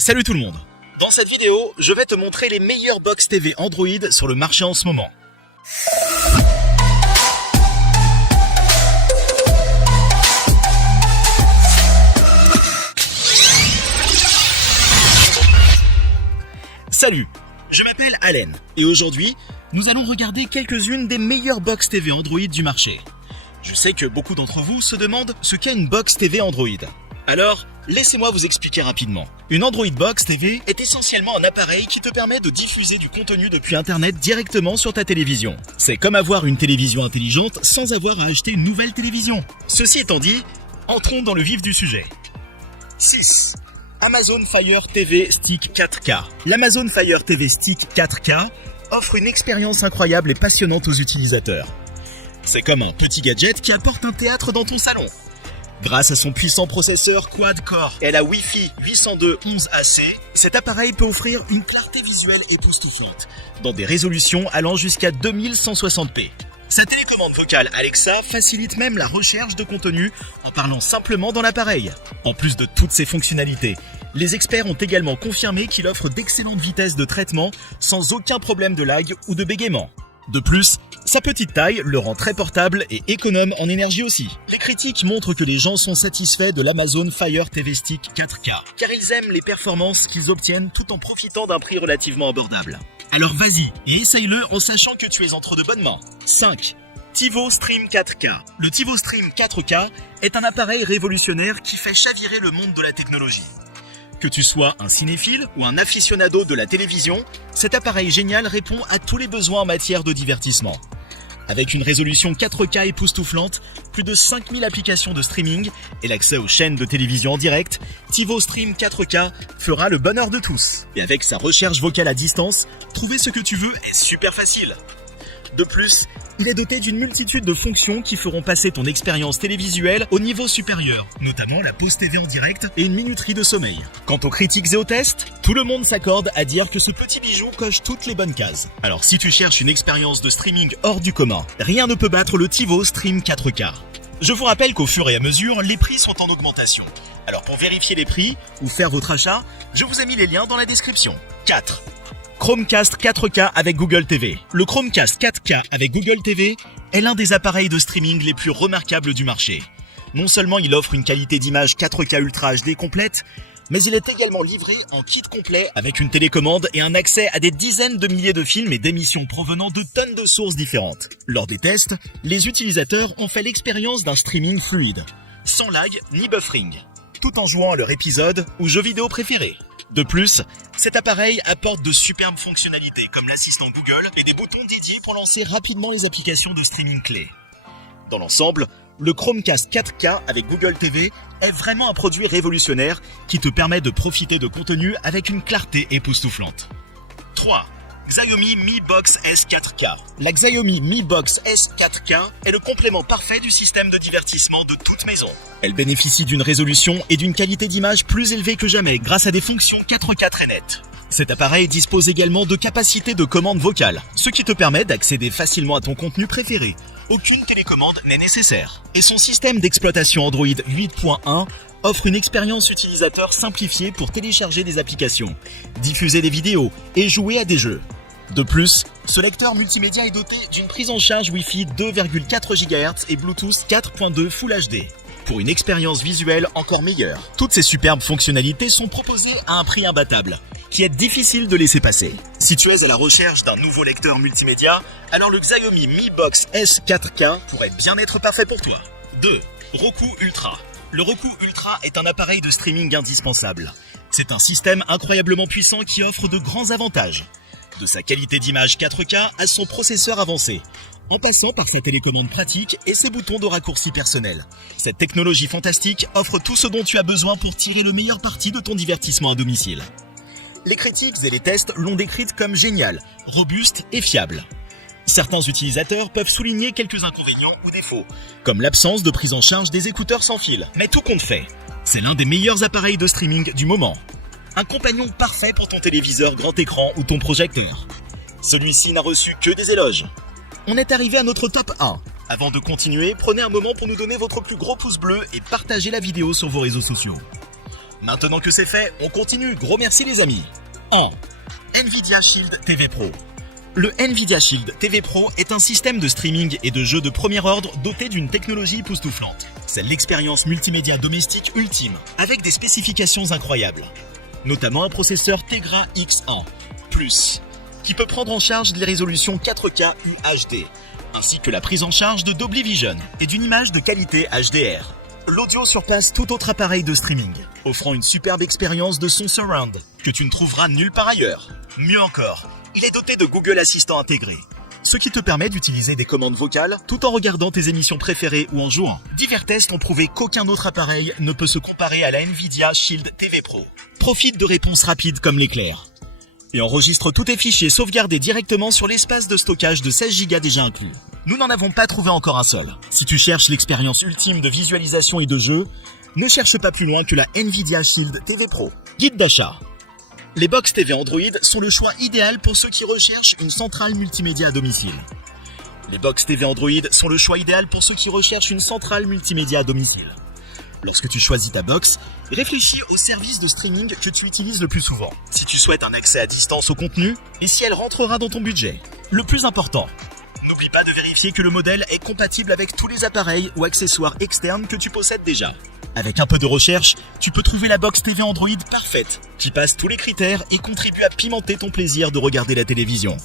Salut tout le monde. Dans cette vidéo, je vais te montrer les meilleures box TV Android sur le marché en ce moment. Salut, je m'appelle Allen et aujourd'hui, nous allons regarder quelques-unes des meilleures box TV Android du marché. Je sais que beaucoup d'entre vous se demandent ce qu'est une box TV Android. Alors, laissez-moi vous expliquer rapidement. Une Android Box TV est essentiellement un appareil qui te permet de diffuser du contenu depuis Internet directement sur ta télévision. C'est comme avoir une télévision intelligente sans avoir à acheter une nouvelle télévision. Ceci étant dit, entrons dans le vif du sujet. 6. Amazon Fire TV Stick 4K. L'Amazon Fire TV Stick 4K offre une expérience incroyable et passionnante aux utilisateurs. C'est comme un petit gadget qui apporte un théâtre dans ton salon. Grâce à son puissant processeur quad-core et à la Wi-Fi 802.11ac, cet appareil peut offrir une clarté visuelle époustouflante, dans des résolutions allant jusqu'à 2160p. Sa télécommande vocale Alexa facilite même la recherche de contenu en parlant simplement dans l'appareil. En plus de toutes ces fonctionnalités, les experts ont également confirmé qu'il offre d'excellentes vitesses de traitement sans aucun problème de lag ou de bégaiement. De plus, sa petite taille le rend très portable et économe en énergie aussi. Les critiques montrent que les gens sont satisfaits de l'Amazon Fire TV Stick 4K, car ils aiment les performances qu'ils obtiennent tout en profitant d'un prix relativement abordable. Alors vas-y et essaye-le en sachant que tu es entre de bonnes mains. 5. TiVo Stream 4K. Le TiVo Stream 4K est un appareil révolutionnaire qui fait chavirer le monde de la technologie. Que tu sois un cinéphile ou un aficionado de la télévision, cet appareil génial répond à tous les besoins en matière de divertissement. Avec une résolution 4K époustouflante, plus de 5000 applications de streaming et l'accès aux chaînes de télévision en direct, TiVo Stream 4K fera le bonheur de tous. Et avec sa recherche vocale à distance, trouver ce que tu veux est super facile. De plus, il est doté d'une multitude de fonctions qui feront passer ton expérience télévisuelle au niveau supérieur, notamment la pause TV en direct et une minuterie de sommeil. Quant aux critiques et aux tests, tout le monde s'accorde à dire que ce petit bijou coche toutes les bonnes cases. Alors si tu cherches une expérience de streaming hors du commun, rien ne peut battre le TiVo Stream 4K. Je vous rappelle qu'au fur et à mesure, les prix sont en augmentation. Alors pour vérifier les prix ou faire votre achat, je vous ai mis les liens dans la description. 4. Chromecast 4K avec Google TV. Le Chromecast 4K avec Google TV est l'un des appareils de streaming les plus remarquables du marché. Non seulement il offre une qualité d'image 4K Ultra HD complète, mais il est également livré en kit complet avec une télécommande et un accès à des dizaines de milliers de films et d'émissions provenant de tonnes de sources différentes. Lors des tests, les utilisateurs ont fait l'expérience d'un streaming fluide, sans lag ni buffering, tout en jouant à leur épisode ou jeu vidéo préféré. De plus, cet appareil apporte de superbes fonctionnalités comme l'assistant Google et des boutons dédiés pour lancer rapidement les applications de streaming clés. Dans l'ensemble, le Chromecast 4K avec Google TV est vraiment un produit révolutionnaire qui te permet de profiter de contenu avec une clarté époustouflante. 3. Xiaomi Mi Box S 4K. La Xiaomi Mi Box S 4K est le complément parfait du système de divertissement de toute maison. Elle bénéficie d'une résolution et d'une qualité d'image plus élevée que jamais grâce à des fonctions 4K très nettes. Cet appareil dispose également de capacités de commande vocale, ce qui te permet d'accéder facilement à ton contenu préféré. Aucune télécommande n'est nécessaire. Et son système d'exploitation Android 8.1 offre une expérience utilisateur simplifiée pour télécharger des applications, diffuser des vidéos et jouer à des jeux. De plus, ce lecteur multimédia est doté d'une prise en charge Wi-Fi 2,4 GHz et Bluetooth 4.2 Full HD, pour une expérience visuelle encore meilleure. Toutes ces superbes fonctionnalités sont proposées à un prix imbattable, qui est difficile de laisser passer. Si tu es à la recherche d'un nouveau lecteur multimédia, alors le Xiaomi Mi Box S 4K pourrait bien être parfait pour toi. 2. Roku Ultra. Le Roku Ultra est un appareil de streaming indispensable. C'est un système incroyablement puissant qui offre de grands avantages. De sa qualité d'image 4K à son processeur avancé, en passant par sa télécommande pratique et ses boutons de raccourci personnels. Cette technologie fantastique offre tout ce dont tu as besoin pour tirer le meilleur parti de ton divertissement à domicile. Les critiques et les tests l'ont décrite comme géniale, robuste et fiable. Certains utilisateurs peuvent souligner quelques inconvénients ou défauts, comme l'absence de prise en charge des écouteurs sans fil. Mais tout compte fait, c'est l'un des meilleurs appareils de streaming du moment. Un compagnon parfait pour ton téléviseur grand écran ou ton projecteur. Celui-ci n'a reçu que des éloges. On est arrivé à notre top 1. Avant de continuer, prenez un moment pour nous donner votre plus gros pouce bleu et partagez la vidéo sur vos réseaux sociaux. Maintenant que c'est fait, on continue. Gros merci les amis. 1. Nvidia Shield TV Pro. Le Nvidia Shield TV Pro est un système de streaming et de jeux de premier ordre doté d'une technologie époustouflante. C'est l'expérience multimédia domestique ultime, avec des spécifications incroyables. Notamment un processeur Tegra X1+, qui peut prendre en charge les résolutions 4K UHD, ainsi que la prise en charge de Dolby Vision et d'une image de qualité HDR. L'audio surpasse tout autre appareil de streaming, offrant une superbe expérience de son surround que tu ne trouveras nulle part ailleurs. Mieux encore, il est doté de Google Assistant intégré, ce qui te permet d'utiliser des commandes vocales tout en regardant tes émissions préférées ou en jouant. Divers tests ont prouvé qu'aucun autre appareil ne peut se comparer à la Nvidia Shield TV Pro. Profite de réponses rapides comme l'éclair et enregistre tous tes fichiers sauvegardés directement sur l'espace de stockage de 16 Go déjà inclus. Nous n'en avons pas trouvé encore un seul. Si tu cherches l'expérience ultime de visualisation et de jeu, ne cherche pas plus loin que la Nvidia Shield TV Pro. Guide d'achat. Les box TV Android sont le choix idéal pour ceux qui recherchent une centrale multimédia à domicile. Les box TV Android sont le choix idéal pour ceux qui recherchent une centrale multimédia à domicile. Lorsque tu choisis ta box, réfléchis au service de streaming que tu utilises le plus souvent. Si tu souhaites un accès à distance au contenu et si elle rentrera dans ton budget. Le plus important, n'oublie pas de vérifier que le modèle est compatible avec tous les appareils ou accessoires externes que tu possèdes déjà. Avec un peu de recherche, tu peux trouver la box TV Android parfaite, qui passe tous les critères et contribue à pimenter ton plaisir de regarder la télévision.